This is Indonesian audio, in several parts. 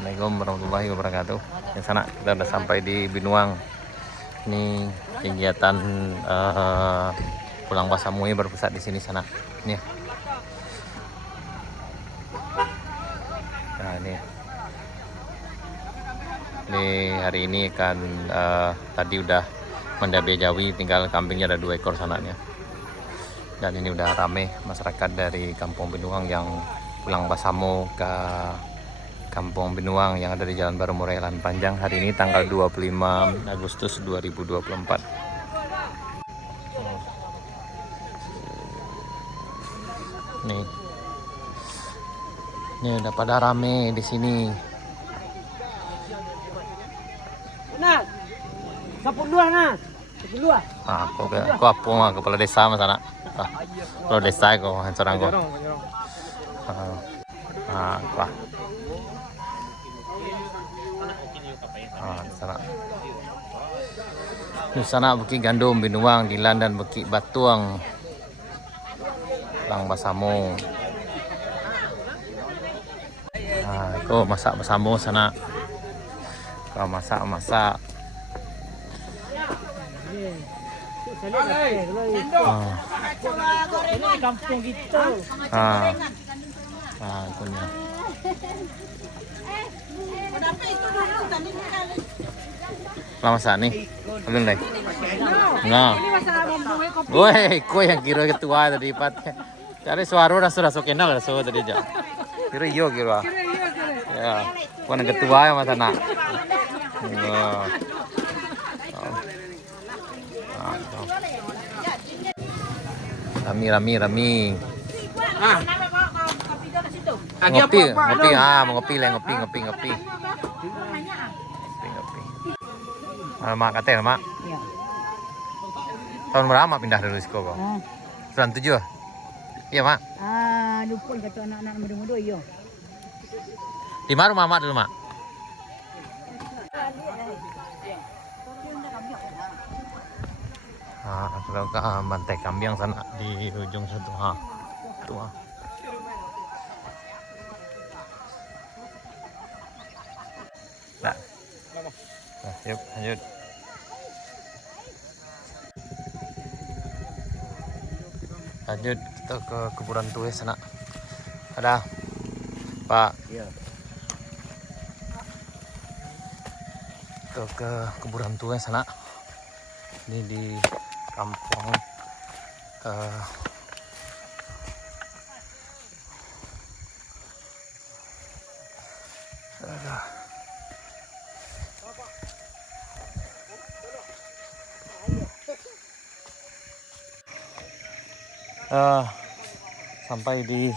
Assalamualaikum warahmatullahi wabarakatuh. Di sana kita udah sampai di Binuang. Ini kegiatan Pulang Bahasa MUI berpusat di sini sana. Ini. Nah ini. Ini hari ini kan tadi udah mendabe jawi, tinggal kambingnya ada 2 ekor sananya. Dan ini udah rame masyarakat dari Kampung Binuang yang pulang Basamo ke Kampung Binuang yang ada di Jalan Baru Murai Lahan Panjang. Hari ini tanggal 25 Agustus 2024. Nih. Ini udah pada rame di sini. Nah, 10 nah. 10. Ah, aku apa mah kepala desa mas anak. Kepala desa aku hancuran aku. Apa? Di sana. Di sana Bukit Gandum, Binuang, Dilan dan Bukit Batuang. Pulang Basamo. Kau masak Basamo sana. Kau masak. Kampung gitu. Punya. Lama masak nih. Belum deh. Nah. Woi, kau yang kira ketua tadi pat. Cari suara dah sudah so kenal dah so tadi aja. Kira iyo kira. Ya, kau yang ketua ya mas anak. Rami. Ngopi. Mak kata mak. Iya. Tahun berapa pindah dari Risiko kok? 97. Iya mak. Lupa kata anak-anak muda-muda iya. Di mana rumah mak dulu mak? Kalau ke Bantai Kambing sana di ujung satu tuh. Nah, yuk lanjut. Lanjut kita ke kuburan tua sana. Ada Pak. Iya. Kita ke kuburan tua sana. Ini di kampung sampai di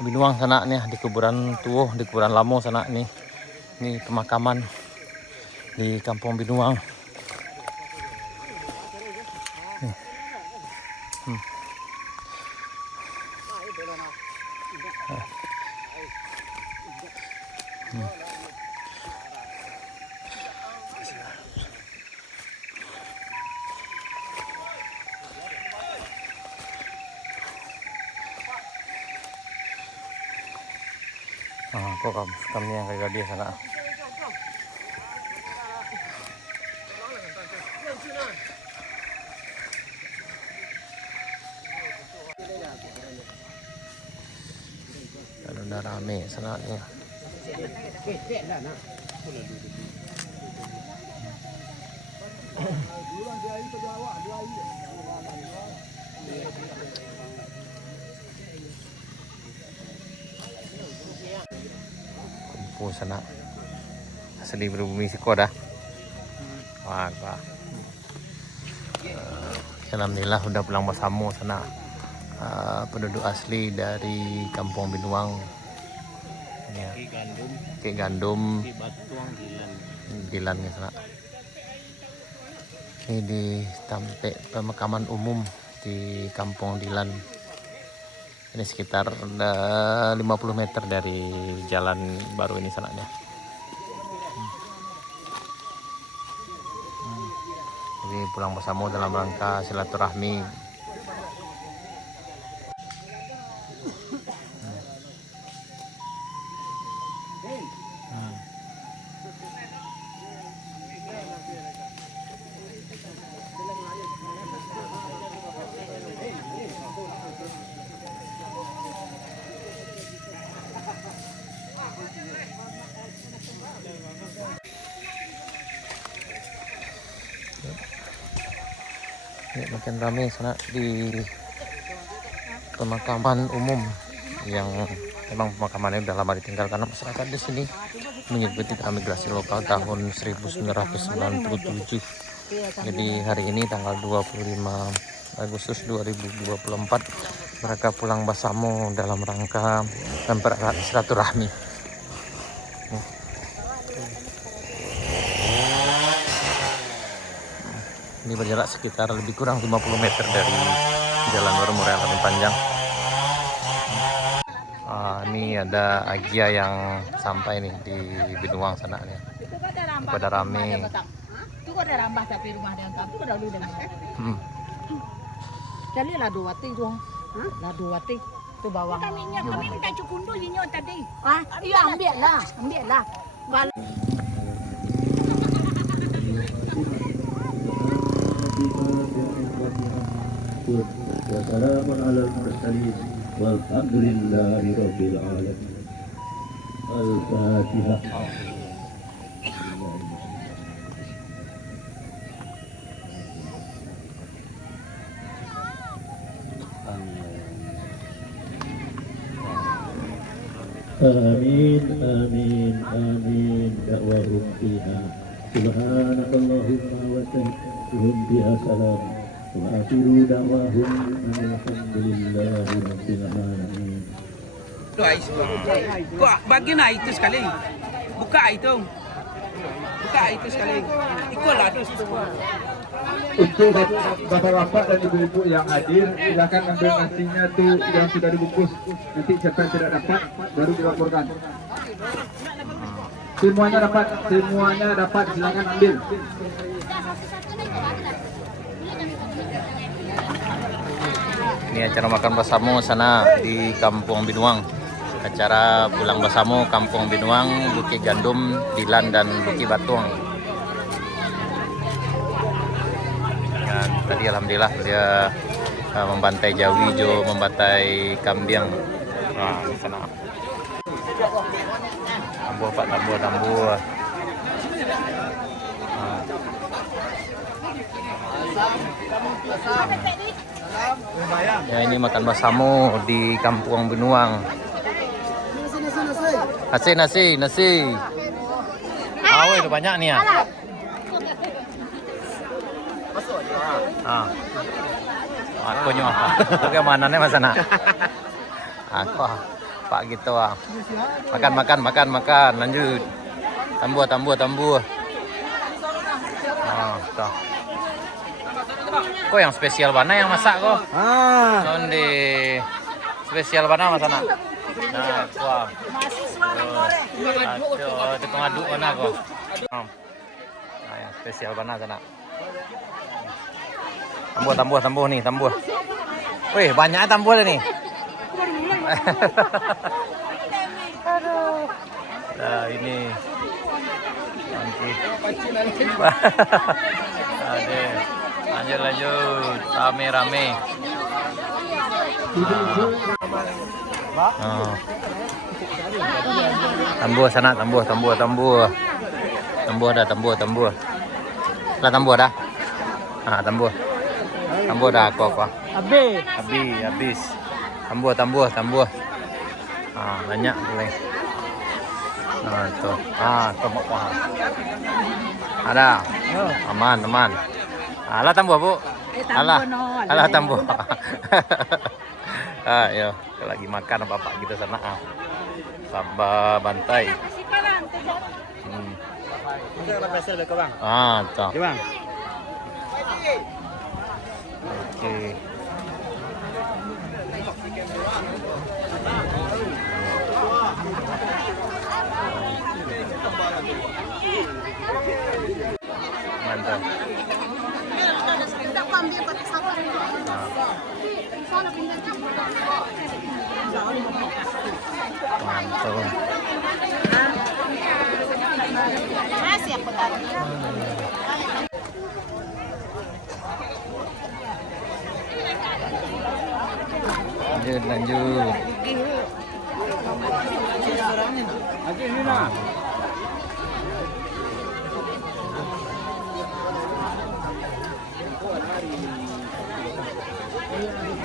Binuang sana nih, di kuburan tua, di kuburan lama sana nih. Ini pemakaman di Kampung Binuang. Kok kami yang kayak dia sana. Dan udah rame sana nih. Kumpul sana. Asli berbumi Siko dah. Wah, alhamdulillah udah pulang Basamo sana. Penduduk asli dari Kampung Binuang. Ya. Bukit Gandum, Dilan ya sana. Ini di tempat pemakaman umum di Kampung Dilan. Ini sekitar 50 meter dari jalan baru ini sananya. Jadi pulang Basamo dalam rangka silaturahmi. Ini makin ramai sana di pemakaman umum yang memang pemakamannya udah lama ditinggal karena masyarakat di sini mengikuti migrasi lokal tahun 1997. Jadi hari ini tanggal 25 Agustus 2024 mereka pulang Basamo dalam rangka mempererat silaturahmi. Ini berjarak sekitar lebih kurang 50 meter dari Jalan Warung yang lebih panjang. Ini ada Agia yang sampai nih di Binuang sana nih. Pada rame. Itu kok ada rambah tapi rumah dia tapi kok dulu dengan. Kali lah dua ting tuh. Lah dua ting. Tu bawang. Kami minta cukundu jinyo tadi. Iya ambil lah. Wassalamun ala mursalin walhamdulillahi rabbil alamin. Al-Fatihah. Amin amin amin dakwahum fiha subhanakallahumma wa tahum biha salam wa akhiru dakwahum alhamdulillahi rabbil alamin. Kok bagi nak itu sekali. Buka itu sekali. Ikutlah tu. Untuk bapak-bapak dan ibu-ibu yang hadir, silakan ambil nasinya tuh yang sudah dibungkus. Nanti siapa yang tidak dapat baru dilaporkan. Semuanya dapat, silakan ambil. Ini acara makan bersama sana di Kampung Binuang. Acara pulang bersama Kampung Binuang, Bukit Gandum, Dilan dan Bukit Batuang. Dan tadi alhamdulillah dia membantai jawi jo, membantai kambing. Nah, di sana. Tambuh Pak, tambuh. Ya, ini makan bersama di Kampung Binuang. Nasi. Woi, itu banyak nih ya. Aku nyoba. Oke, mana nih Mas Ana? Aku Pak gitu Makan. Lanjut. Tambuh. Tuh. Kok yang spesial mana yang masak kok? Sonde. Spesial mana Mas Ana? Nah, wah. Itu pengaduk mana kok? Nah, yang spesial mana sana? Tambuh nih. Wih, banyak tambuh nih. Nah, ini. Lanjut. Rame. Tambuh sana, tambuh. Lah tambuh dah. Tambuh dah aku. Habis. Tambuh. Banyak boleh. Tuh. Tembok wah. Ada. Aman. Alah tambuh, Bu. Alah tambuh. Ayo, lagi makan apa gitu sana. Tambah bantai. Tuh. Oke. Mantap. Lanjut.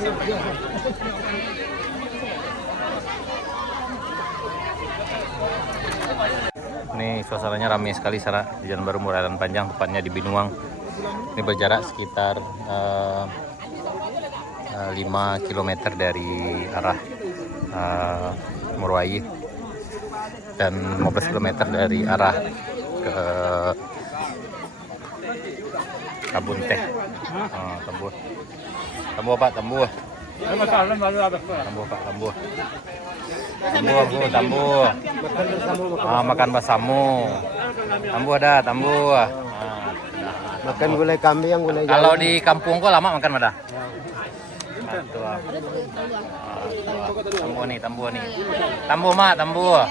Ini suasananya ramai sekali Sarah di Jalan Baru Muraran Panjang, tepatnya di Binuang. Ini berjarak sekitar 5 km dari arah Morowali dan 15 km dari arah ke Kabun Teh. Tambuh. Tambuh Pak, tambuh. Tambuh Pak, tambuh. Tambuh, Bu, tambuh. Makan basamu. Tambuh ada, tambuh. Makan gulai kambing, gulai Kalau di kampung kok lama makan mana? Tambuh nih, tambuh nih. Tambuh Mak, tambuh.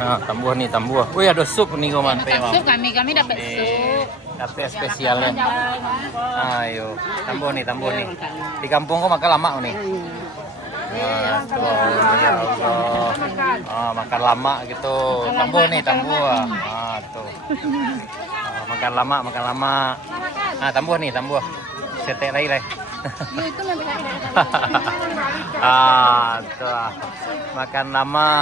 Tambuh nih, tambuh. Wih, ada sup nih kok mante. Sup kami dapat sup. Kate spesialnya. Ayo, tambuh nih, tambuh nih. Di kampung kok makan lama nih. Tuh, ya Allah. Makan lama gitu. Tambuh nih, tambuh. Tuh. Makan lama, makan lama. Tambuh nih, tambuh. Setek lagi. Tuh. Makan lama.